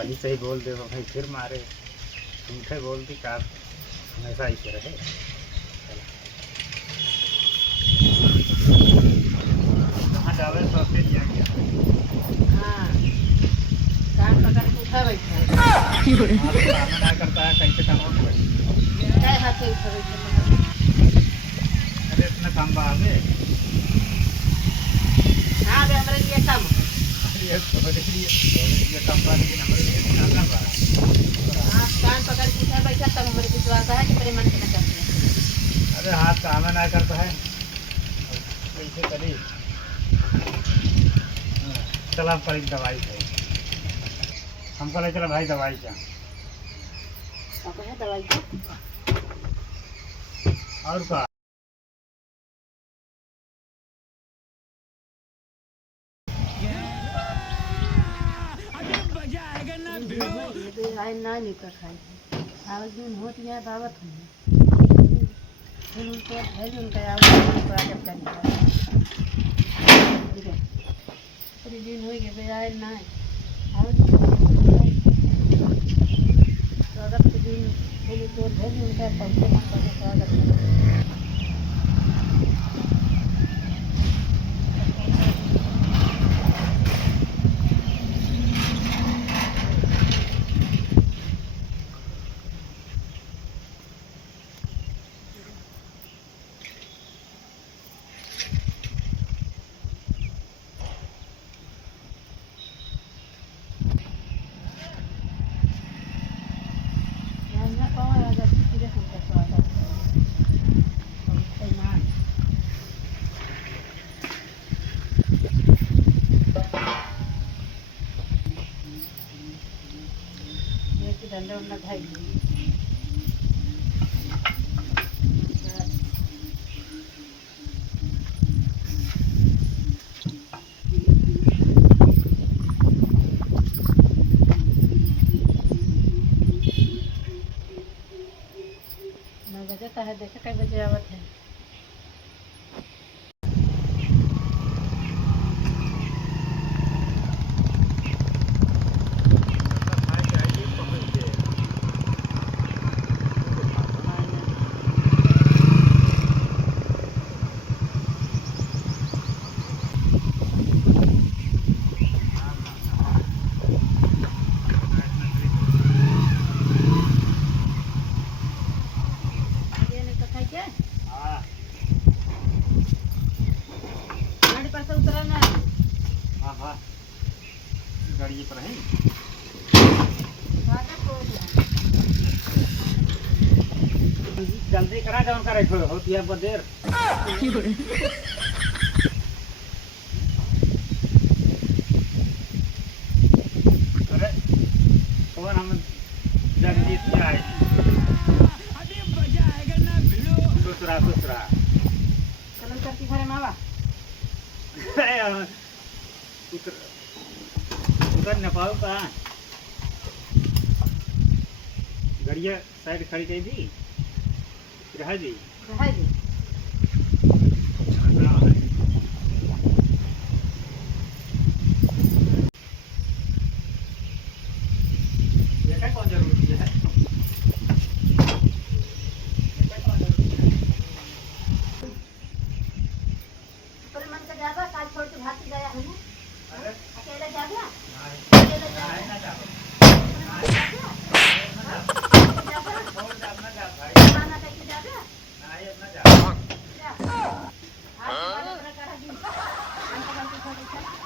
सही सही बोल दे भाई, फिर मारे झूठे बोल दी का हमेशा ऐसे रहे। कहाँ जावे सबसे दिया गया। हाँ कान पकड़ के उठा बैठा काम ना करता है कैसे काम होगा। काय हाथ से उठा बैठा। अरे इतना काम बावे हाँ बे हमारे लिए काम ये काम बा, लेकिन हमारे लिए इतना काम बा। हाँ कान पकड़ के उठा बैठा तब हमारे विश्वास है कि तेरे मन से न करते हैं। अरे हाथ काम ना करता है कैसे करी। चला पर एक दवाई है हमको ले चला भाई दवाई क्या आपको है दवाई का और का। आए ना लेकर खाए आवाज दिन होती है दावत हुई फिर उनको उनका आवाज स्वागत करता है पूरी दिन हो गए भाई आए ना आवाज स्वागत के दिन फिर तो उनका पहुँचे स्वागत करता डंडे उन्ना ढाई नौ बजे का है देखा कई बजे आवत है। ये नहीं पता क्या हाँ गाड़ी पर से उतरा ना हाँ हाँ गाड़ी पर है फाटक खोल दिया जल्दी करा जौन करे होती है देर। अरे कौन हम जगदीश में आए दूसरा दूसरा चलन करती घरे मावा उतर उतर न पाओ का गड़िया साइड खड़ी कर दी रहा जी है जी देखा कौन जरूरी है पर मन का जागा काल छोड़ के भाग गया है ना अरे अकेला जागा नहीं अकेला जागा ना जाओ छोड़ दे अपना जा भाई खाना कैसे जागा नहीं अपना जा क्या आज वाला प्रकार है जी हम तो बनते छोटे छोटे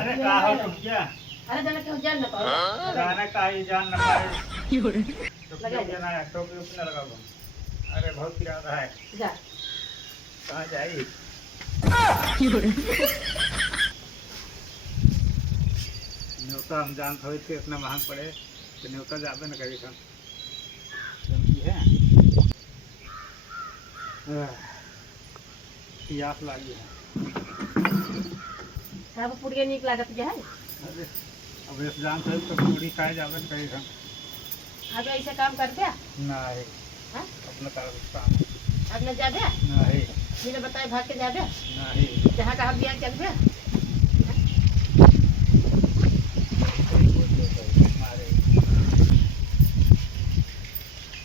अरे का हो तुम क्या अरे जरा क्यों जान ना पाओ जाना का ही जान न पाए लगा टोपी ना टोपी उसने लगा दो। अरे बहुत किराया है जा कहाँ जाई न्योता हम जानते हुए थे इतना महंग पड़े तो न्योता जाते न कभी हम चलती है प्यास लगी है। सब पुड़िया निक लागत है अरे अब इस जानते हुए तो पूरी खाए जाते न कभी हम अब ऐसे काम कर दिया नहीं हाँ? अपना काम अपने जाबे नहीं बिना बताए भाग के जाबे नहीं जहाँ कहा बिया चलबे मारे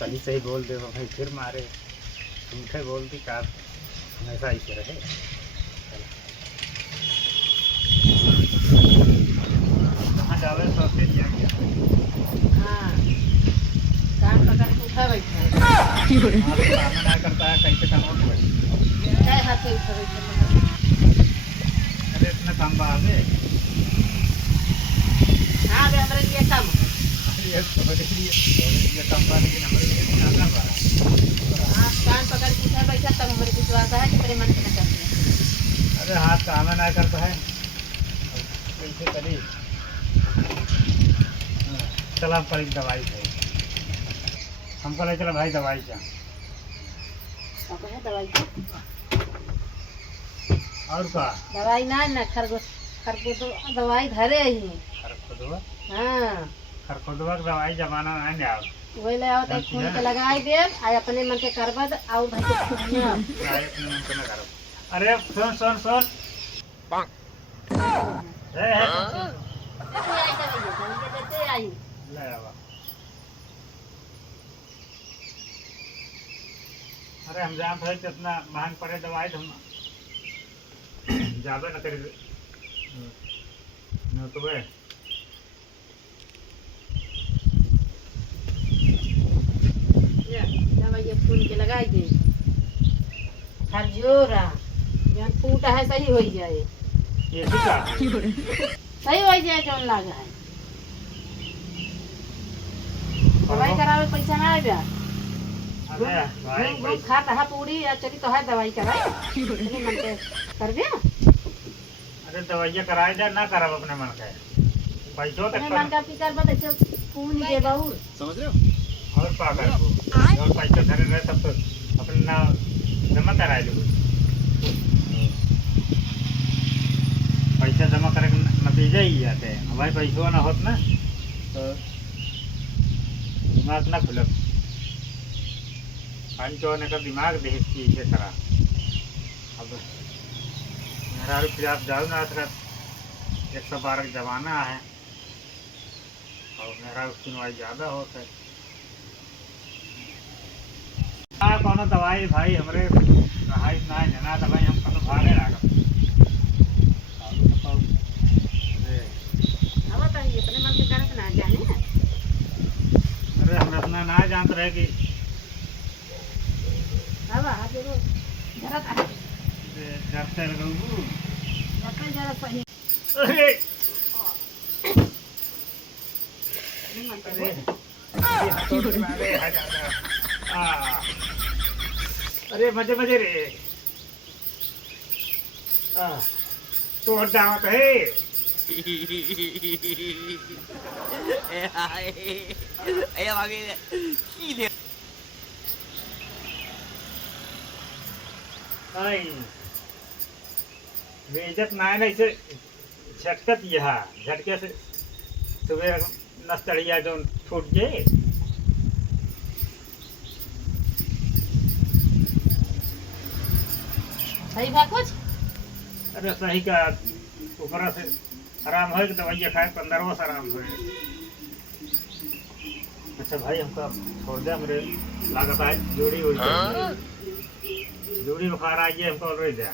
सही सही बोल दे भाई फिर मारे झूठे बोलती कार हमेशा ऐसे रहे कहाँ जावे सोचे दिया गया हाँ कान पकड़ के उठा बैठा काम ना करता है कैसे काम होता है काय हाथ से उठा बैठा अरे इतना काम बाबे हाँ बे हमारे लिए काम ये काम बा लेकिन हमारे लिए ना काम बा हाँ कान पकड़ के उठा बैठा तब हमारे विश्वास है कि तेरे मन से न करते अरे हाथ काम ना करता है कैसे करी चल हम पर दवाई है हमको ले चला भाई दवाई क्या अब है दवाई का और का दवाई ना खरगोश दवाई धरे ही खरखुदवा हाँ खरखुदवा की दवाई जमाना नहीं आओ वही ले आओ तो खून के लगाई दे आ अपने मन के करबद आओ भाई के खुदिया अरे सुन सुन सुन देते आई ले आवा अरे हम जान भाई कितना महंग पड़े दवाई तो हम ज्यादा न करे न तो वे दवाई ये खून के लगाई दे खरजोरा जन फूटा है सही हो जाए ये ठीक है सही हो जाए जौन लागा है दवाई करावे पैसा ना आएगा अरे भाई घूम खा कहा पूरी या चली तो है दवाई कराई अपने मन के कर दिया अरे दवाइयाँ कराए जा ना कराब अपने मन के पैसों अपने तक मन का फिकर बद ऐसे खून दे बाबू समझ रहे हो? और पा कर और पैसा धरे रहे तब तो अपने ना जमा कराए दो पैसा जमा करे के नतीजा ही आते हैं हमारे पैसों ना होत ना तो दिमाग ना खुलत पानी चोरने का दिमाग देख की इसे तरह अब मेरा फिर आप जाओ ना सर 112 का जमाना है और मेरा सुनवाई ज़्यादा होता है कौन दवाई भाई हमारे रहाई ना जना दवाई हम कल भागे लागा अब तो ये अपने मन के करत ना जाने अरे हम अपना ना जानते रहे कि अब आ देखो जरा डॉक्टर लगू अपन जरा सही अरे अपने मन के अरे ये हथौड़ी मारे आ अरे मजे मजे रे तो दावत है बेइज्जत ना है ना इसे झटकत यह झटके से सुबह नस्तड़िया जो फूट जाए सही बात कुछ अरे सही का ऊपर से आराम है कि दवाइयाँ खाए 15 वर्ष आराम हो अच्छा भाई हमका छोड़ दे मेरे लागत है जोड़ी हुई जोड़ी बुखार आई है हमको ऑलरेडी दिया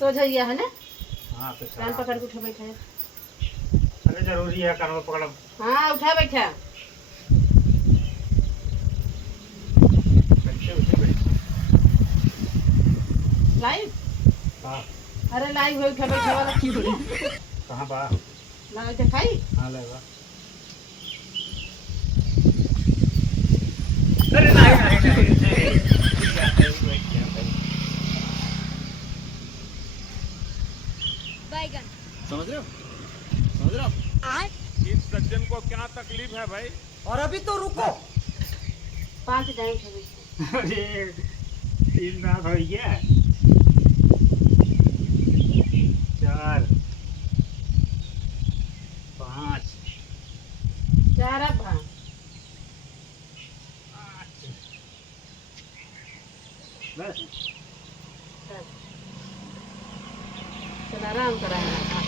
तो जाइए है ना हाँ तो कान पकड़ के उठा बैठा है अरे जरूरी है कानवा पकड़ हाँ उठा बैठा कैसे उसे बैठ लाइव हाँ अरे लाइव हो उठा बैठा वाला की हो कहाँ बा लगा दिखाई हाँ लगा अरे नहीं समझ रहे हो? समझ रहे हो? इस सज्जन को क्या तकलीफ है भाई? और अभी तो रुको 5 टाइम उठा बैठा अरे 3 रात हो गया अच्छा चारा भा बस चल आराम कराना